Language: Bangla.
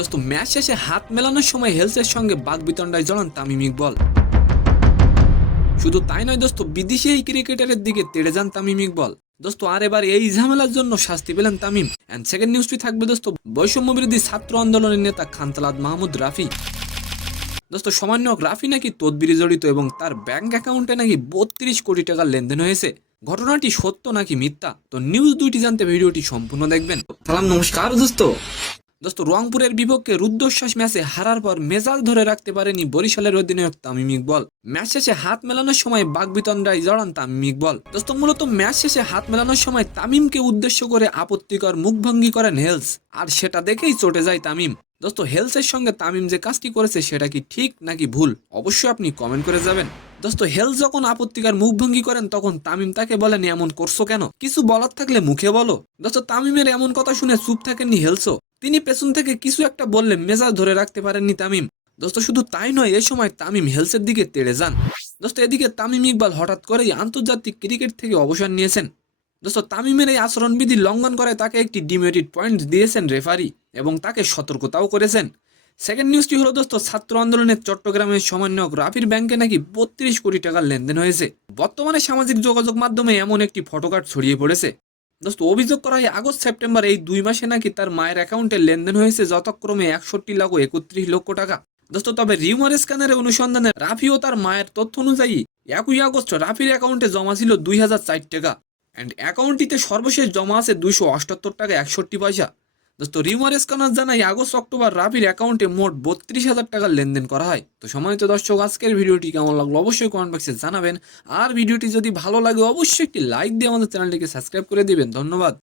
দোস্ত ম্যাচ শেষে হাত মেলানোর সময় হেলসের সঙ্গে বাগবিতণ্ডায় জড়ান তামিম ইকবল। শুধু তাই নয় দোস্ত, বিদেশি এই ক্রিকেটারের দিকে তেড়ে যান তামিম ইকবল। দোস্ত আর এবার এই ঝামেলার জন্য শাস্তি পেলেন তামিম। এন্ড সেকেন্ড নিউজটি থাকবে দোস্ত, বৈষম্য বিরোধী ছাত্র আন্দোলনের নেতা খানতালাত মাহমুদ রাফি। দোস্ত সামান্য রাফি নাকি তদবিরে জড়িত এবং তার ব্যাংক অ্যাকাউন্টে নাকি 32 কোটি টাকার লেনদেন হয়েছে। ঘটনাটি সত্য নাকি মিথ্যা, তো নিউজ দুইটি জানতে ভিডিওটি সম্পূর্ণ দেখবেন। সালাম, নমস্কার দোস্ত। দোস্ত রংপুরের বিপক্ষে রুদ্ধশ্বাস ম্যাচে হারার পর মেজাজ ধরে রাখতে পারেনি বরিশালের অধিনায়ক তামিম ইকবল। ম্যাচ শেষে হাত মেলানোর সময় বাগবিতণ্ডায় জড়ান তামিম ইকবল। দোস্ত মূলত ম্যাচ শেষে হাত মেলানোর সময় তামিমকে উদ্দেশ্য করে আপত্তিকর মুখভঙ্গি করেন হেলস, আর সেটা দেখেই চটে যায় তামিম। দোস্ত হেলসের সঙ্গে তামিম যে কাজটি করেছে সেটা কি ঠিক নাকি ভুল, অবশ্যই আপনি কমেন্ট করে যাবেন। দোস্ত হেলস যখন আপত্তিকর মুখভঙ্গি করেন তখন তামিম তাকে বলেন এমন করছো কেন, কিছু বলার থাকলে মুখে বলো। দোস্ত তামিমের এমন কথা শুনে চুপ থাকেননি হেলসও, তিনি পেছন থেকে কিছু একটা বললে মেজাজ ধরে রাখতে পারেননি তামিম। দোস্ত শুধু তাই নয়, এই সময় তামিম হেলসের দিকে তেড়ে যান। দোস্ত এদিকে তামিম ইকবাল হঠাৎ করেই আন্তর্জাতিক ক্রিকেট থেকে অবসর নিয়েছেন। দোস্ত তামিমের এই আচরণবিধি লঙ্ঘন করে তাকে একটি ডিমেরিট পয়েন্ট দিয়েছেন রেফারি এবং তাকে সতর্কতাও করেছেন। সেকেন্ড নিউজটি হলো দোস্ত, ছাত্র আন্দোলনের চট্টগ্রামের সমন্বয়ক রাফির ব্যাংকে নাকি 32 কোটি টাকার লেনদেন হয়েছে। বর্তমানে সামাজিক যোগাযোগ মাধ্যমে এমন একটি ফটোকার্ড ছড়িয়ে পড়েছে। দোস্ত অভিযোগ করা হয় আগস্ট সেপ্টেম্বর এই 2 মাসে নাকি তার মায়ের অ্যাকাউন্টে লেনদেন হয়েছে যথাক্রমে 61 লাখ ও 31 লক্ষ টাকা। দোস্ত তবে রিউমার স্ক্যানারের অনুসন্ধানে রাফি ও তার মায়ের তথ্য অনুযায়ী 1 আগস্ট রাফির অ্যাকাউন্টে জমা ছিল 2004 টাকা অ্যান্ড অ্যাকাউন্টটিতে সর্বশেষ জমা আছে 278 টাকা 61 পয়সা। দোস্ত রিউমার স্ক্যানার জানাই আগস্ট অক্টোবর রাফির অ্যাকাউন্টে মোট 32,000 টাকার লেনদেন করা হয়। তো সম্মানিত দর্শক, আজকের ভিডিওটি কেমন লাগলো অবশ্যই কমেন্ট বক্সে জানাবেন। আর ভিডিওটি যদি ভালো লাগে অবশ্যই একটি লাইক দিয়ে আমাদের চ্যানেলটিকে সাবস্ক্রাইব করে দিবেন। ধন্যবাদ।